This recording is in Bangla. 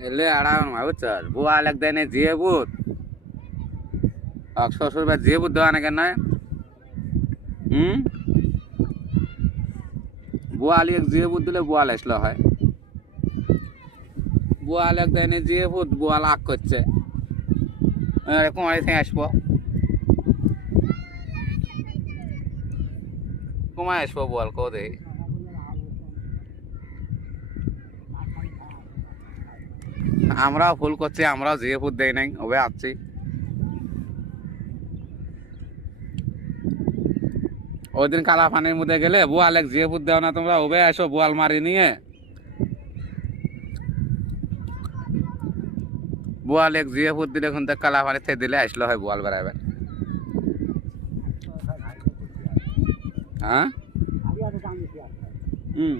এলে আড়ান বুঝছ বুয়া লাগ দেয় না জিয়ে বুধ শ্বশুর বা জিয়ে বুধ দেওয়া না কেন হুম বুয়ালি এক জিয়ে বুধ দিলে বুয়াল আসলে হয় বুয়াল এক দেয় না জিয়ে বুধ বুয়াল আগ করছে কুমারি থেকে আসবো কুমায় আসবো বুয়াল কো দেখি আমরাও ফুল করছি আমরাও জিয়ে ফুট দেই নাই ওবে আসছি ওই দিন কালা পানির মধ্যে গেলে বুয়াল এক জিয়ে ফুট দেও না তোমরা ওবে আসো বুয়াল মারি নিয়ে বুয়াল এক জিয়ে ফুট দিলে এখন কালা পানি থেকে দিলে আসলে হয় বুয়াল বেড়াবে হ্যাঁ হুম